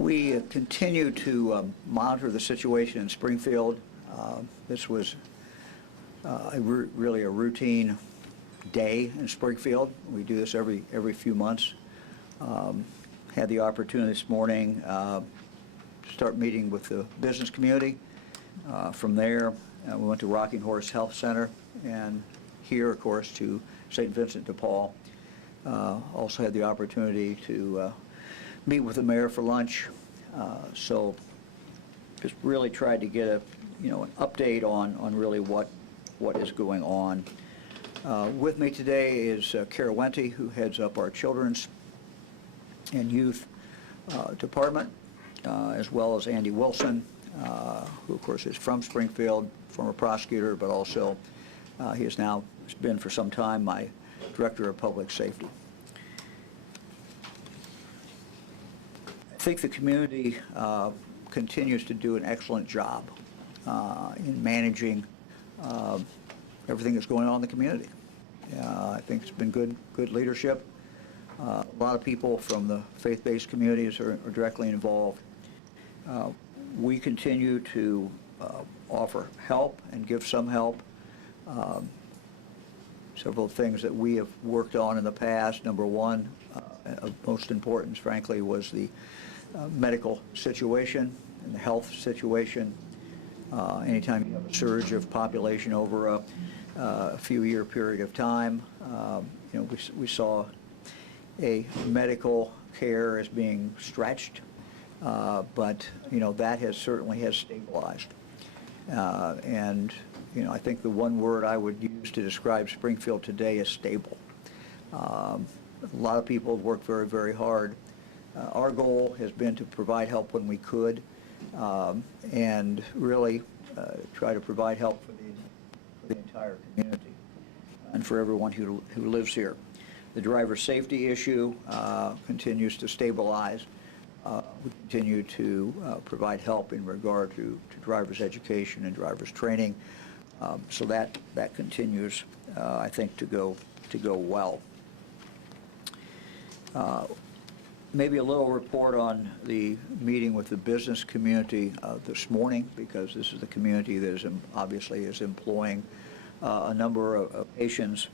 We continue to monitor the situation in Springfield. This was really a routine day in Springfield. We do this every few months. Had the opportunity this morning to start meeting with the business community. From there, we went to Rocking Horse Health Center, and here, of course, to St. Vincent de Paul. Also had the opportunity to meet with the mayor for lunch. So just really tried to get an update on really what is going on. With me today is Kara Wente, who heads up our children's and youth department, as well as Andy Wilson, who of course is from Springfield, former prosecutor, but also he has now been for some time my director of public safety. I think the community continues to do an excellent job in managing everything that's going on in the community. I think it's been good leadership. A lot of people from the faith-based communities are directly involved. We continue to offer help and give some help. Several things that we have worked on in the past. Number one, of most importance, frankly, was the medical situation and the health situation. Anytime you have a surge of population over a few-year period of time, we saw a medical care as being stretched, but that certainly has stabilized. And I think the one word I would use to describe Springfield today is stable. A lot of people have worked very, very hard. Our goal has been to provide help when we could, and really try to provide help for the entire community and for everyone who lives here. The driver safety issue continues to stabilize. We continue to provide help in regard to driver's education and driver's training. So that continues, I think, to go well. Maybe a little report on the meeting with the business community this morning, because this is the community that obviously is employing a number of Haitians.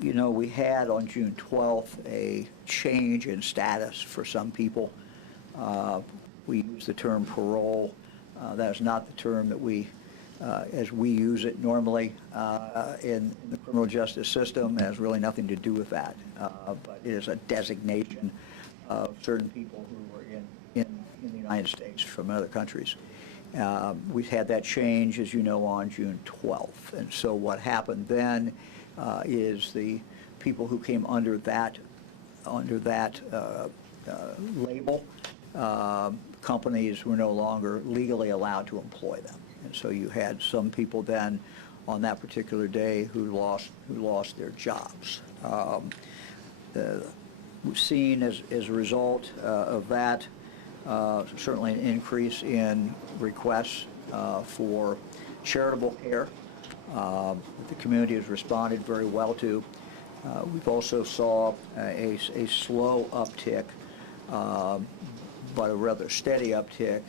We had on June 12th a change in status for some people. We use the term parole. That is not the term that as we use it normally in the criminal justice system. It has really nothing to do with that. But it is a designation of certain people who were in the United States from other countries. We've had that change, as you know, on June 12th. And so what happened then is the people who came under that label, companies were no longer legally allowed to employ them. And so you had some people then on that particular day who lost their jobs. We've seen as a result of that certainly an increase in requests for charitable care. The community has responded very well to. We've also saw a slow uptick, but a rather steady uptick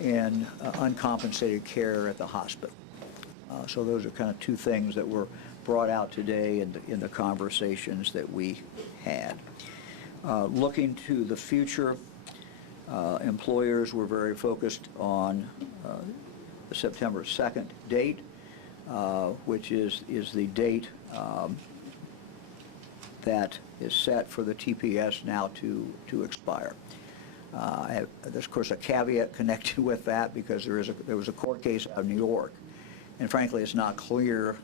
in uncompensated care at the hospital. So those are kind of two things that were brought out today in the conversations that we had. Looking to the future, employers were very focused on the September 2nd date, which is the date that is set for the TPS now to expire. There's, of course, a caveat connected with that, because there was a court case out of New York, and frankly, it's not clear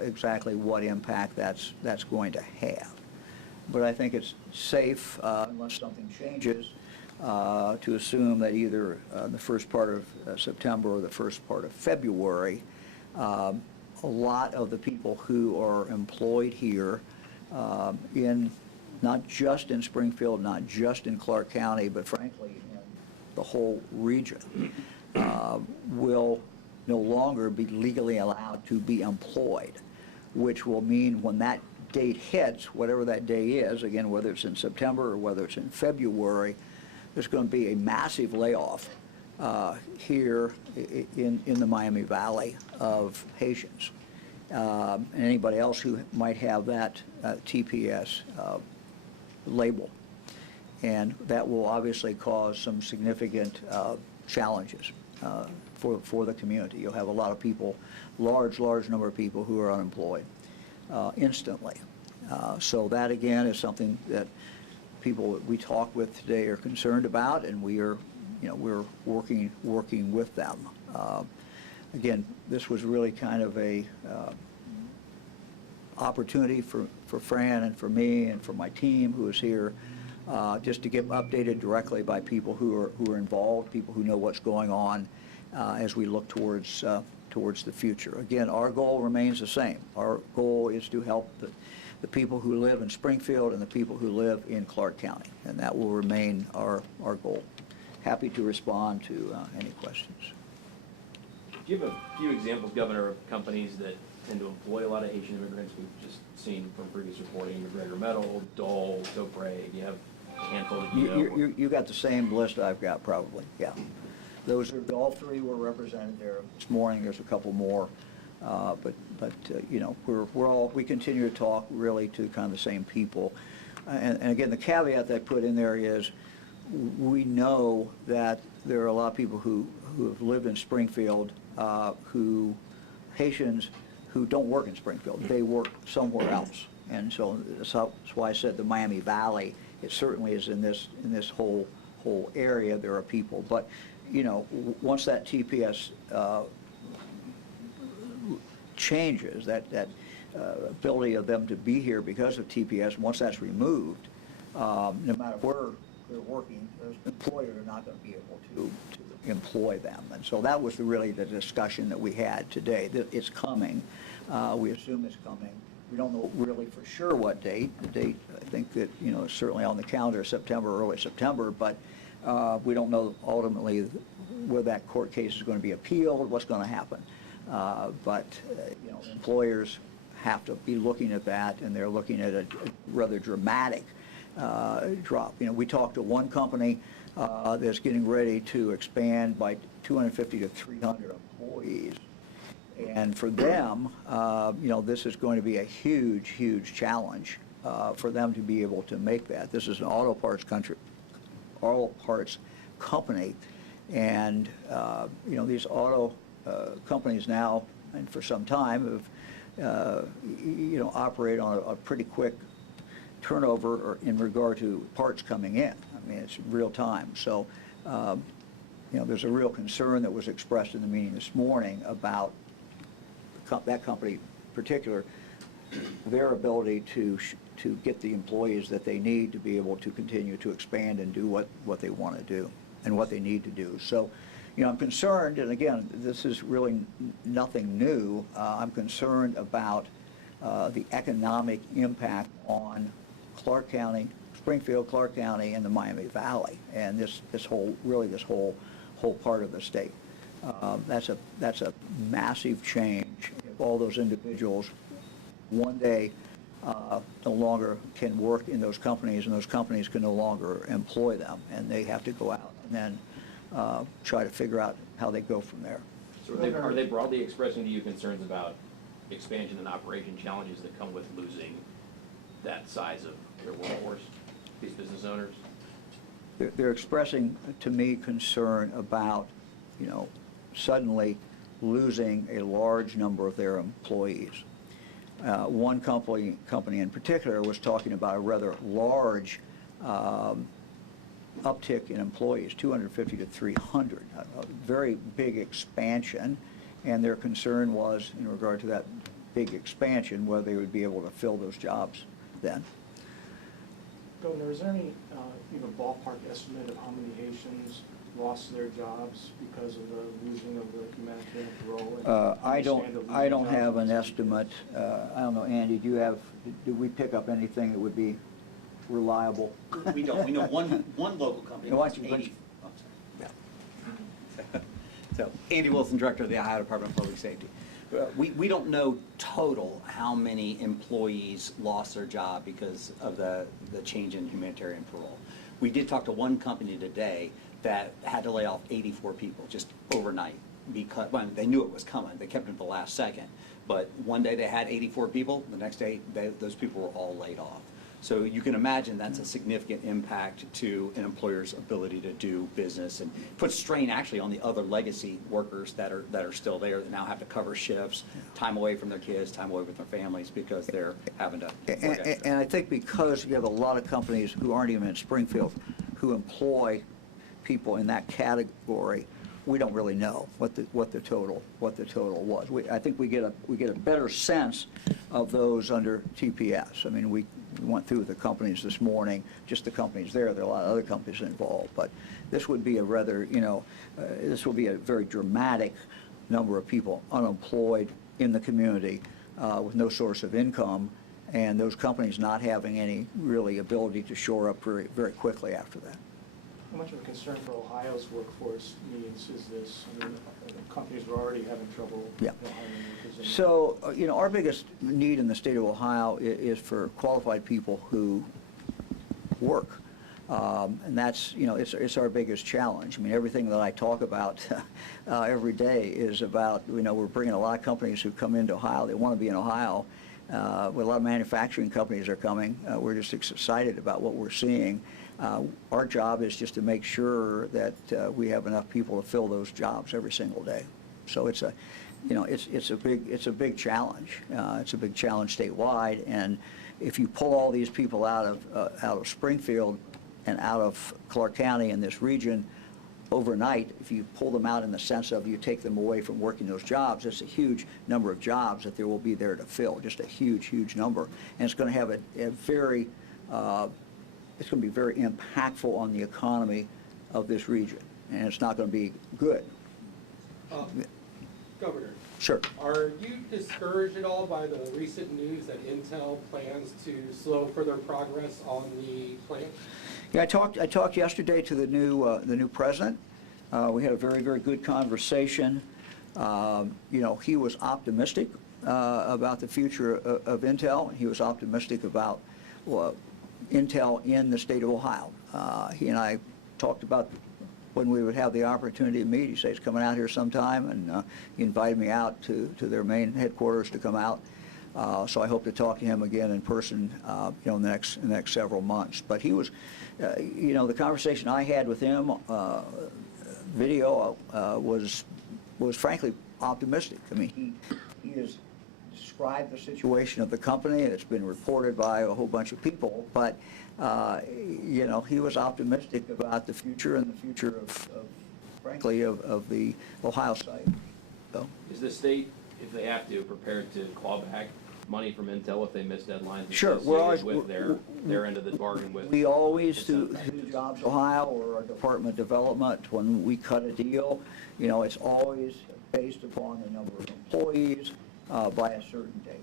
exactly what impact that's going to have. But I think it's safe, unless something changes, to assume that either the first part of September or the first part of February, a lot of the people who are employed here not just in Springfield, not just in Clark County, but frankly in the whole region, will no longer be legally allowed to be employed, which will mean when that date hits, whatever that day is, again, whether it's in September or whether it's in February, there's going to be a massive layoff here in the Miami Valley of Haitians. And anybody else who might have that TPS label. And that will obviously cause some significant challenges for the community. You'll have a lot of people, large number of people who are unemployed instantly. So that again is something that people that we talk with today are concerned about, and we're working with them. Again, this was really kind of a opportunity for Fran and for me and for my team who is here, just to get updated directly by people who are involved, people who know what's going on as we look towards the future. Again, our goal remains the same. Our goal is to help the people who live in Springfield and the people who live in Clark County, and that will remain our goal. Happy to respond to any questions. Do you have a few examples, Governor, of companies that tend to employ a lot of Haitian immigrants? We've just seen from previous reporting, McGregor Metal, Dole, Sopre. Do you have a handful that you know? You got the same list I've got, probably, yeah. Those are, all three were represented there this morning. There's a couple more, but you know, we continue to talk really to kind of the same people. And again, the caveat that I put in there is we know that there are a lot of people who have lived in Springfield, Haitians who don't work in Springfield. They work somewhere else. And so that's why I said the Miami Valley. It certainly is in this whole area. There are people, but you know, once that TPS changes, that ability of them to be here because of TPS, once that's removed, no matter where they're working, those employers are not going to be able to employ them. And so that was really the discussion that we had today. That it's coming. We assume it's coming. We don't know really for sure what date. The date, I think that, you know, is certainly on the calendar, September, early September, but we don't know ultimately where that court case is going to be appealed, what's going to happen. But you know, employers have to be looking at that, and they're looking at a rather dramatic drop. You know, we talked to one company that's getting ready to expand by 250 to 300 employees. And for them, you know, this is going to be a huge challenge for them to be able to make that. This is an auto parts company, and you know, these auto companies now, and for some time, have you know, operate on a pretty quick turnover or in regard to parts coming in. I mean, it's real time. So you know, there's a real concern that was expressed in the meeting this morning about that company in particular, their ability to get the employees that they need to be able to continue to expand and do what they want to do and what they need to do. So, you know, I'm concerned, and again, this is really nothing new. I'm concerned about the economic impact on Clark County, Springfield, Clark County, and the Miami Valley, and this whole part of the state. That's a massive change. If all those individuals one day no longer can work in those companies, and those companies can no longer employ them, and they have to go out and then try to figure out how they go from there. So are they broadly expressing to you concerns about expansion and operation challenges that come with losing that size of their workforce, these business owners? They're expressing to me concern about, you know, suddenly losing a large number of their employees. One company in particular was talking about a rather large uptick in employees, 250 to 300, a very big expansion, and their concern was in regard to that big expansion, whether they would be able to fill those jobs then. Governor, is there any even ballpark estimate of how many Haitians lost their jobs because of the losing of the humanitarian role? I don't have an estimate. I don't know, Andy, do we pick up anything that would be reliable? We don't. We know one local company. Watch 80. Oh, sorry. So, Andy Wilson, Director of the Ohio Department of Public Safety. We don't know total how many employees lost their job because of the change in humanitarian parole. We did talk to one company today that had to lay off 84 people just overnight because, well, they knew it was coming. They kept it at the last second. But one day they had 84 people, the next day those people were all laid off. So you can imagine that's a significant impact to an employer's ability to do business and puts strain actually on the other legacy workers that are still there that now have to cover shifts, time away from their kids, time away with their families because they're having to work extra. And I think because you have a lot of companies who aren't even in Springfield who employ people in that category, we don't really know what the total was. I think we get a better sense of those under TPS. I mean, we went through the companies this morning, just the companies there. There are a lot of other companies involved, but this would be a rather, this will be a very dramatic number of people unemployed in the community with no source of income, and those companies not having any really ability to shore up very, very quickly after that. How much of a concern for Ohio's workforce needs is this? I mean, companies are already having trouble hiring workers. So, our biggest need in the state of Ohio is for qualified people who work. And that's, it's our biggest challenge. I mean, everything that I talk about every day is about, we're bringing a lot of companies who come into Ohio. They want to be in Ohio. A lot of manufacturing companies are coming. We're just excited about what we're seeing. Our job is just to make sure that we have enough people to fill those jobs every single day. So it's a big challenge. It's a big challenge statewide, and if you pull all these people out of Springfield and out of Clark County in this region overnight, if you pull them out in the sense of you take them away from working those jobs, it's a huge number of jobs that there will be there to fill, just a huge, huge number. And it's going to have a very, it's going to be very impactful on the economy of this region, and it's not going to be good. Governor. Sure. Are you discouraged at all by the recent news that Intel plans to slow further progress on the plant? Yeah, I talked yesterday to the new president. We had a very, very good conversation. He was optimistic about the future of Intel. He was optimistic about Intel in the state of Ohio. He and I talked about when we would have the opportunity to meet. He said he's coming out here sometime, and he invited me out to their main headquarters to come out. So I hope to talk to him again in person, in the next several months. But he was, the conversation I had with him, video, was frankly optimistic. I mean, he has described the situation of the company, and it's been reported by a whole bunch of people. But he was optimistic about the future and the future of frankly, of the Ohio site. So. Is the state, if they have to, prepared to claw back money from Intel if they miss deadlines? Sure. We're always with their end of the bargain with. We always through Jobs Ohio or our Department of Development, when we cut a deal, it's always based upon the number of employees by a certain date.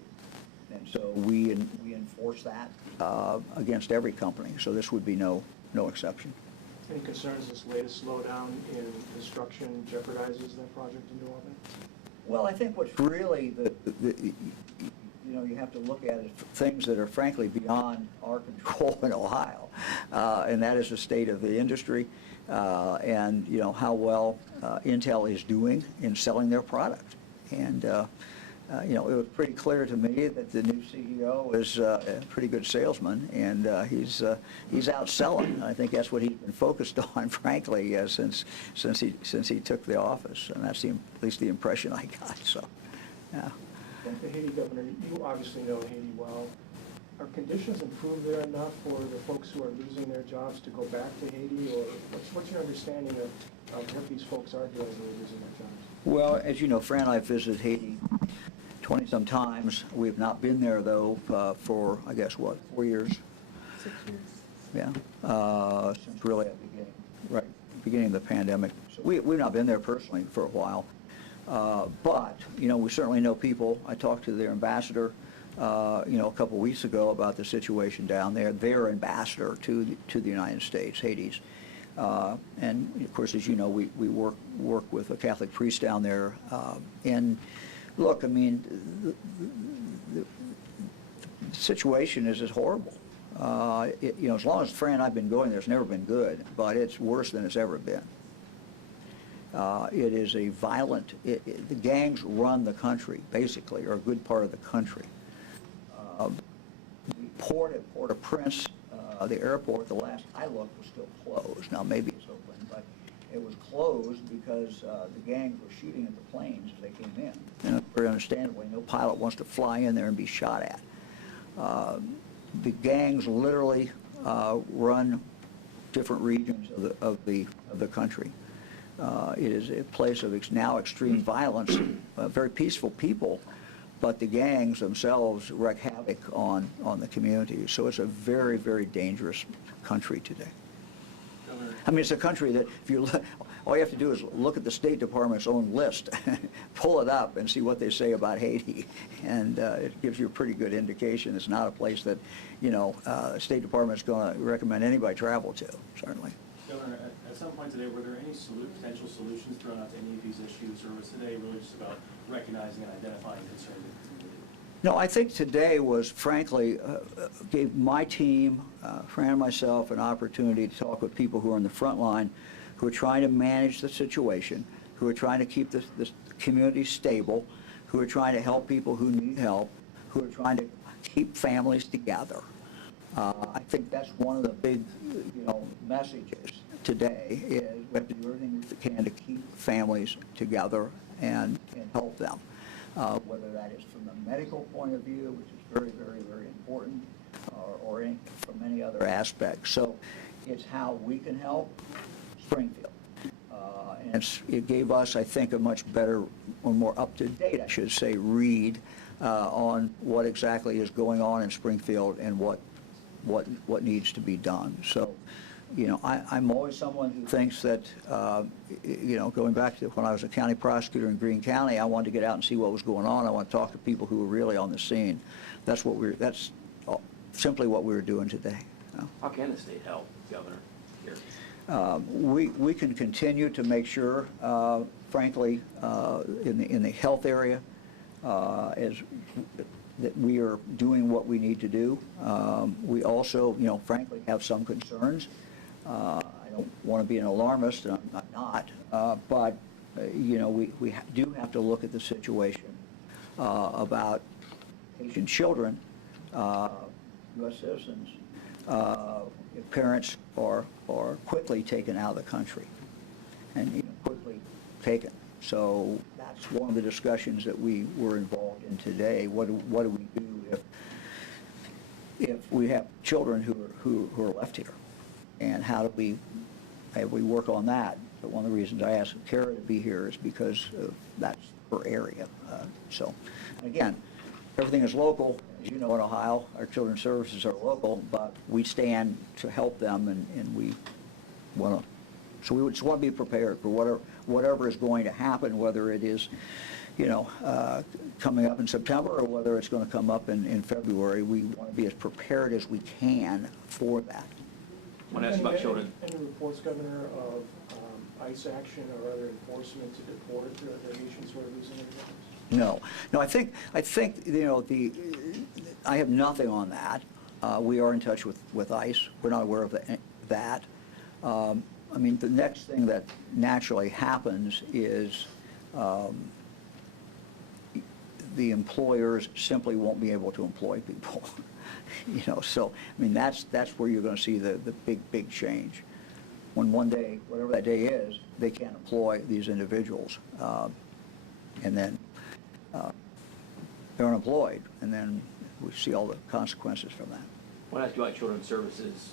And so we enforce that against every company. So this would be no exception. Any concerns this latest slowdown in construction jeopardizes that project in New Albany? Well, I think what's really you have to look at it things that are frankly beyond our control in Ohio, and that is the state of the industry, and how well Intel is doing in selling their product. And it was pretty clear to me that the new CEO is a pretty good salesman, and he's out selling. I think that's what he's been focused on, frankly, since he took the office, and that's at least the impression I got. So, yeah. The Haiti governor, you obviously know Haiti well. Are conditions improved there enough for the folks who are losing their jobs to go back to Haiti, or what's your understanding of what these folks are doing who are losing their jobs? Well, as you know, Fran and I have visited Haiti 20-some times. We have not been there, though, for, I guess, 4 years? 6 years. Yeah, since really at the beginning of the pandemic. So we've not been there personally for a while. But, we certainly know people. I talked to their ambassador, a couple weeks ago about the situation down there, their ambassador to the United States, Haiti's. And, of course, as you know, we work with a Catholic priest down there. And look, I mean, the situation is horrible. You know, as long as Fran and I've been going there, it's never been good, but it's worse than it's ever been. It is a violent, the gangs run the country, basically, or a good part of the country. The port at Port-au-Prince, the airport, the last I looked, was still closed. Now, maybe it's open, but it was closed because the gangs were shooting at the planes as they came in. And very understandably, no pilot wants to fly in there and be shot at. The gangs literally run different regions of the country. It is a place of now extreme violence, very peaceful people, but the gangs themselves wreak havoc on the community. So it's a very, very dangerous country today. I mean, it's a country that if you look, all you have to do is look at the State Department's own list, pull it up and see what they say about Haiti, and it gives you a pretty good indication. It's not a place that, you know, State Department's going to recommend anybody travel to, certainly. Governor, at some point today, were there any potential solutions thrown out to any of these issues, or was today really just about recognizing and identifying concerns in the community? No, I think today was, frankly, gave my team, Fran and myself, an opportunity to talk with people who are on the front line, who are trying to manage the situation, who are trying to keep the community stable, who are trying to help people who need help, who are trying to keep families together. I think that's one of the big, you know, messages today is we have to do everything we can to keep families together and help them, whether that is from the medical point of view, which is very, very, very important, or from many other aspects. So it's how we can help Springfield. And it gave us, I think, a much better or more up-to-date, I should say, read on what exactly is going on in Springfield and what needs to be done. So, you know, I'm always someone who thinks that, you know, going back to when I was a county prosecutor in Greene County, I wanted to get out and see what was going on. I want to talk to people who were really on the scene. That's simply what we were doing today. How can the state help, Governor, here? We can continue to make sure, frankly, in the health area, that we are doing what we need to do. We also, you know, frankly, have some concerns. I don't want to be an alarmist, and I'm not, but, you know, we do have to look at the situation about Haitian children, U.S. citizens, if parents are quickly taken out of the country, and, you know, quickly taken. So that's one of the discussions that we were involved in today. What do we do if we have children who are left here, and how do we work on that? But one of the reasons I asked Kara to be here is because that's her area. So, again, everything is local. As you know, in Ohio, our children's services are local, but we stand to help them, and we want to. So we just want to be prepared for whatever is going to happen, whether it is, you know, coming up in September or whether it's going to come up in February. We want to be as prepared as we can for that. I want to ask you about children. Any reports, Governor, of ICE action or other enforcement to deport the Haitians who are losing their jobs? No. I think you know, I have nothing on that. We are in touch with ICE. We're not aware of that. I mean, the next thing that naturally happens is the employers simply won't be able to employ people. You know, so I mean, that's where you're going to see the big change. When one day, whatever that day is, they can't employ these individuals, and then they're unemployed, and then we see all the consequences from that. I want to ask you about Children's Services.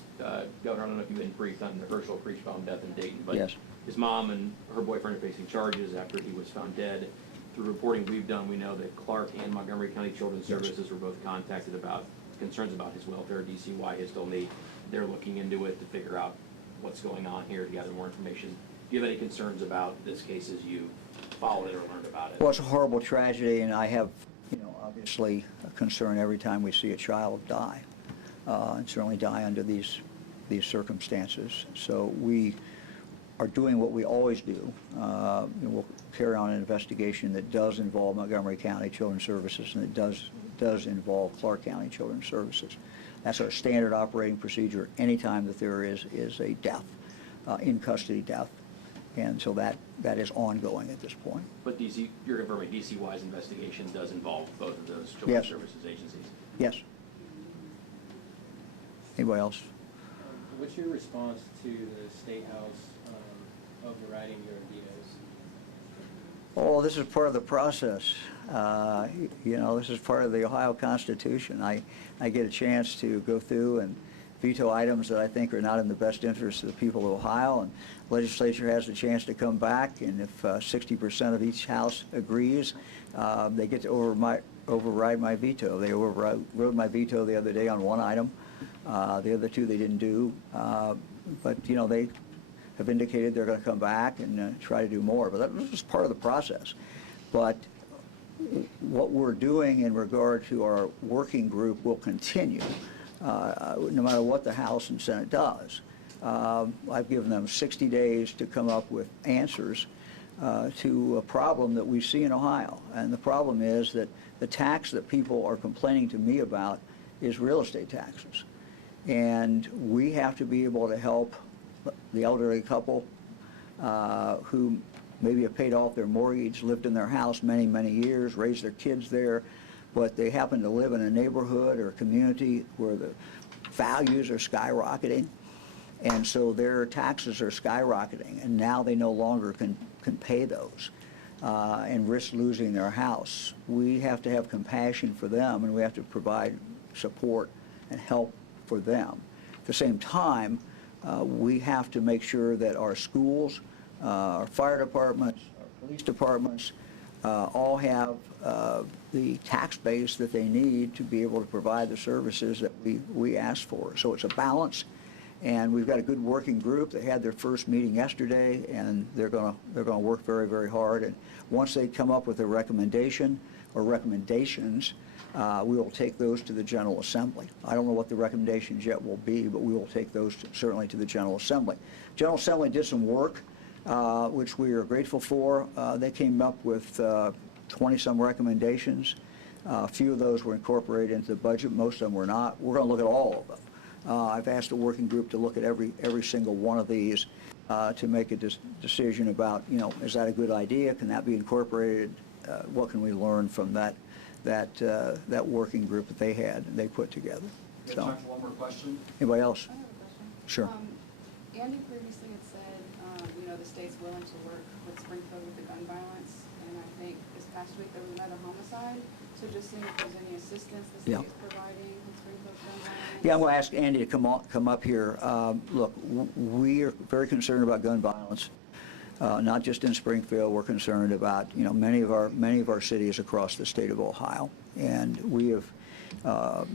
Governor, I don't know if you've been briefed on the Herschel Creechbaum death in Dayton, but Yes. His mom and her boyfriend are facing charges after he was found dead. Through reporting we've done, we know that Clark and Montgomery County Children's Yes. Services were both contacted about concerns about his welfare, DCY, his still need. They're looking into it to figure out what's going on here, to gather more information. Do you have any concerns about this case as you followed it or learned about it? Well, it's a horrible tragedy, and I have, you know, obviously a concern every time we see a child die, and certainly die under these circumstances. So we are doing what we always do. We'll carry on an investigation that does involve Montgomery County Children's Services, and it does involve Clark County Children's Services. That's our standard operating procedure anytime that there is a death, in custody death. And so that is ongoing at this point. But DC, you're confirming DCY's investigation does involve both of those children's Yes. services agencies? Yes. Anybody else? What's your response to the State House overriding your vetoes? Oh, this is part of the process. This is part of the Ohio Constitution. I get a chance to go through and veto items that I think are not in the best interest of the people of Ohio, and legislature has a chance to come back, and if 60% of each house agrees, they get to override my veto. They overrode my veto the other day on one item. The other two they didn't do, but they have indicated they're going to come back and try to do more. But that was part of the process. But what we're doing in regard to our working group will continue, no matter what the House and Senate does. I've given them 60 days to come up with answers to a problem that we see in Ohio. And the problem is that the tax that people are complaining to me about is real estate taxes. And we have to be able to help the elderly couple who maybe have paid off their mortgage, lived in their house many, many years, raised their kids there, but they happen to live in a neighborhood or a community where the values are skyrocketing, and so their taxes are skyrocketing, and now they no longer can pay those and risk losing their house. We have to have compassion for them, and we have to provide support and help for them. At the same time, we have to make sure that our schools, our fire departments, our police departments, all have the tax base that they need to be able to provide the services that we ask for. So it's a balance, and we've got a good working group. They had their first meeting yesterday, and they're going to work very, very hard. And once they come up with a recommendation or recommendations, we will take those to the General Assembly. I don't know what the recommendations yet will be, but we will take those certainly to the General Assembly. General Assembly did some work, which we are grateful for. They came up with 20-some recommendations. A few of those were incorporated into the budget. Most of them were not. We're going to look at all of them. I've asked the working group to look at every single one of these to make a decision about, is that a good idea? Can that be incorporated? What can we learn from that working group that they put together? We have So, time for one more question. anybody else? I have a question. Sure. Andy previously had said, the state's willing to work with Springfield with the gun violence, and I think this past week there was another homicide. So just seeing if there's any assistance the state Yeah. is providing with Springfield's gun violence. Yeah, I'm going to ask Andy to come up here. Look, we are very concerned about gun violence, not just in Springfield. We're concerned about many of our cities across the state of Ohio, and we have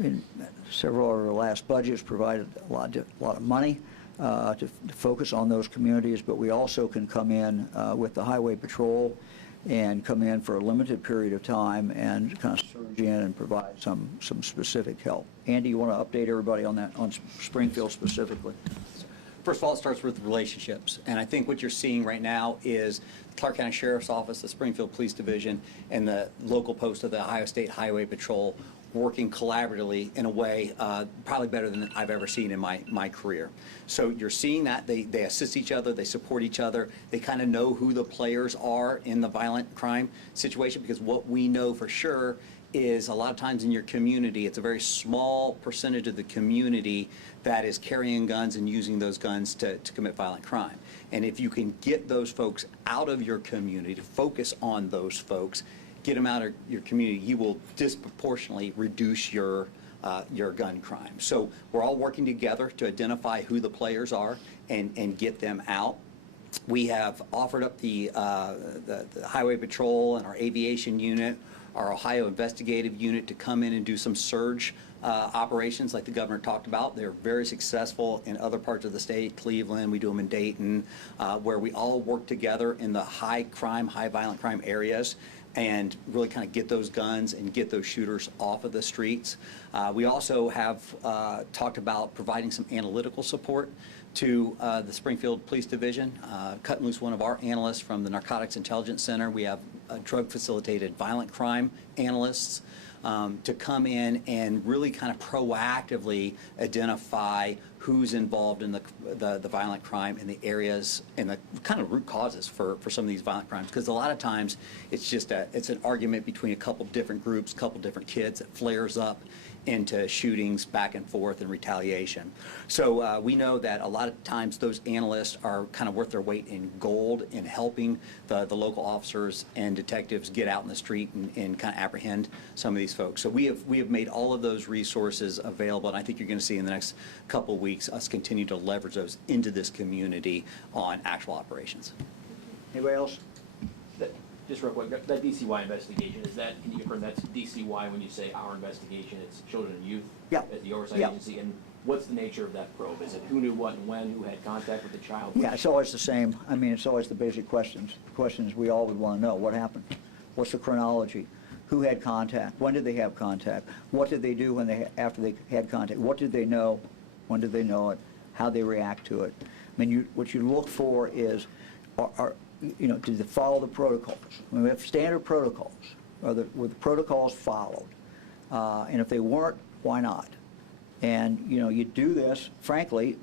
in several of our last budgets provided a lot of money to focus on those communities. But we also can come in with the Highway Patrol and come in for a limited period of time and kind of surge in and provide some specific help. Andy, you want to update everybody on that, on Springfield specifically? First of all, it starts with relationships. And I think what you're seeing right now is the Clark County Sheriff's Office, the Springfield Police Division, and the local post of the Ohio State Highway Patrol working collaboratively in a way probably better than I've ever seen in my career. So you're seeing that they assist each other, they support each other, they kind of know who the players are in the violent crime situation, because what we know for sure is a lot of times in your community, it's a very small percentage of the community that is carrying guns and using those guns to commit violent crime. And if you can get those folks out of your community, to focus on those folks, get them out of your community, you will disproportionately reduce your gun crime. So we're all working together to identify who the players are and get them out. We have offered up the Highway Patrol and our aviation unit, our Ohio Investigative Unit, to come in and do some surge operations like the governor talked about. They're very successful in other parts of the state, Cleveland, we do them in Dayton, where we all work together in the high crime, high violent crime areas and really kind of get those guns and get those shooters off of the streets. We also have talked about providing some analytical support to the Springfield Police Division, cutting loose one of our analysts from the Narcotics Intelligence Center. We have drug-facilitated violent crime analysts to come in and really kind of proactively identify who's involved in the violent crime in the areas and the kind of root causes for some of these violent crimes. Because a lot of times it's just it's an argument between a couple different groups, a couple different kids that flares up into shootings back and forth and retaliation. So we know that a lot of times those analysts are kind of worth their weight in gold in helping the local officers and detectives get out in the street and kind of apprehend some of these folks. So we have made all of those resources available, and I think you're going to see in the next couple of weeks us continue to leverage those into this community on actual operations. Anybody else? Just real quick, that DCY investigation, is that, can you confirm that's DCY when you say our investigation, it's children and youth? Yeah. As the oversight Yeah. agency, and what's the nature of that probe? Is it who knew what and when, who had contact with the child? Yeah, it's always the same. I mean, it's always the basic questions. Questions we all would want to know. What happened? What's the chronology? Who had contact? When did they have contact? What did they do after they had contact? What did they know? When did they know it? How they react to it? I mean, what you look for is, did they follow the protocols? I mean, we have standard protocols. Were the protocols followed? And if they weren't, why not? And, you do this, frankly,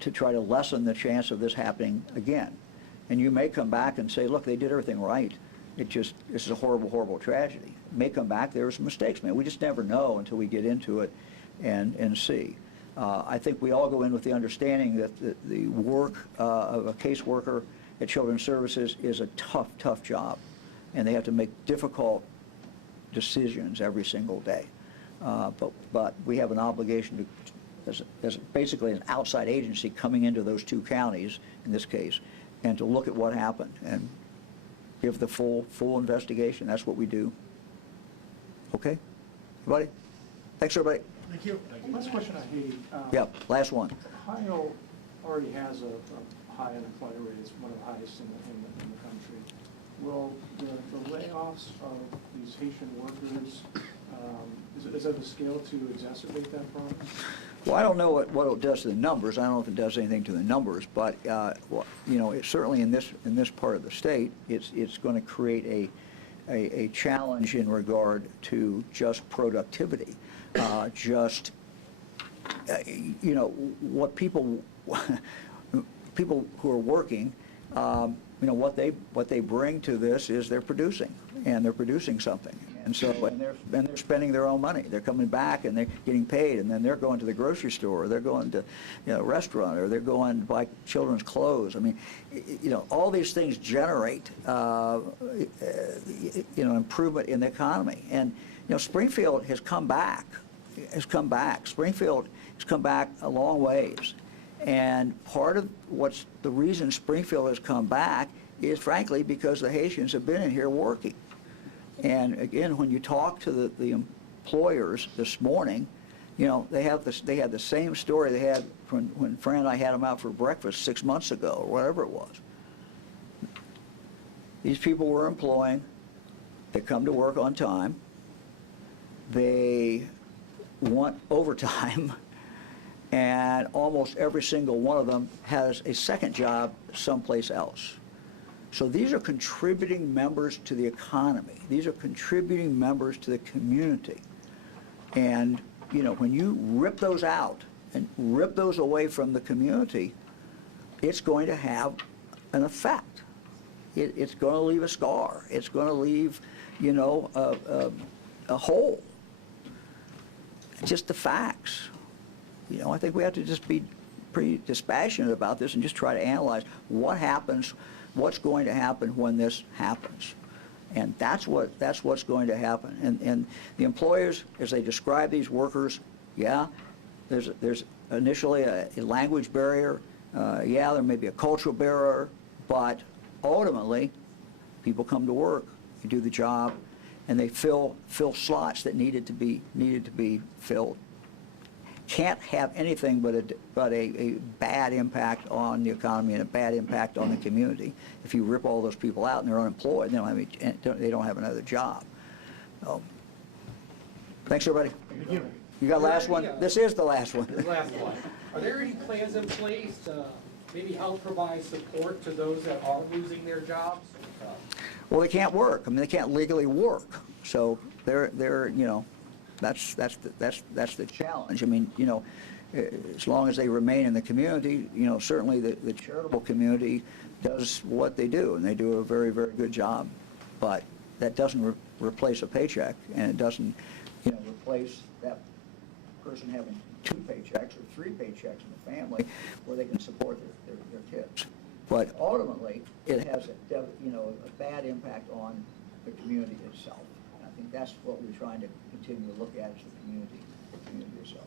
to try to lessen the chance of this happening again. And you may come back and say, look, they did everything right. This is a horrible, horrible tragedy. It may come back, there were some mistakes, man. We just never know until we get into it and see. I think we all go in with the understanding that the work of a caseworker at Children's Services is a tough, tough job, and they have to make difficult decisions every single day. But we have an obligation to, as basically an outside agency coming into those two counties, in this case, and to look at what happened and give the full investigation. That's what we do. Okay? Everybody? Thanks, everybody. Thank you. Last question on Haiti. Yep, last one. Ohio already has a high unemployment rate. It's one of the highest in the country. Will the layoffs of these Haitian workers, is it a scale to exacerbate that problem? Well, I don't know what it does to the numbers. I don't know if it does anything to the numbers, but it's certainly in this part of the state, it's going to create a challenge in regard to just productivity, what people who are working, what they bring to this is they're producing, and they're producing something. And so, and they're spending their own money. They're coming back and they're getting paid, and then they're going to the grocery store, or they're going to, a restaurant, or they're going to buy children's clothes. I mean, all these things generate, improvement in the economy. And, Springfield has come back. Springfield has come back a long ways. And part of the reason Springfield has come back is, frankly, because the Haitians have been in here working. And again, when you talk to the employers this morning, they had the same story they had when Fran and I had them out for breakfast 6 months ago, or whatever it was. These people were employing. They come to work on time. They want overtime. And almost every single one of them has a second job someplace else. So these are contributing members to the economy. These are contributing members to the community. And, when you rip those out and rip those away from the community, it's going to have an effect. It's going to leave a scar. It's going to leave, a hole. Just the facts. I think we have to just be pretty dispassionate about this and just try to analyze what happens, what's going to happen when this happens. And that's what's going to happen. And the employers, as they describe these workers, there's initially a language barrier. There may be a cultural barrier, but ultimately, people come to work, they do the job, and they fill slots that needed to be filled. Can't have anything but a bad impact on the economy and a bad impact on the community if you rip all those people out and they're unemployed and they don't have another job. So, thanks, everybody. Thank you. You got last one? This is the last one. The last one. Are there any plans in place to maybe help provide support to those that are losing their jobs? Well, they can't work. I mean, they can't legally work. So they're you know, that's the challenge. I mean, you know, as long as they remain in the community, you know, certainly the charitable community does what they do, and they do a very, very good job. But that doesn't replace a paycheck, and it doesn't, you know, replace that person having 2 paychecks or 3 paychecks in the family where they can support their kids. But ultimately, it has you know, a bad impact on the community itself. And I think that's what we're trying to continue to look at, is the community itself.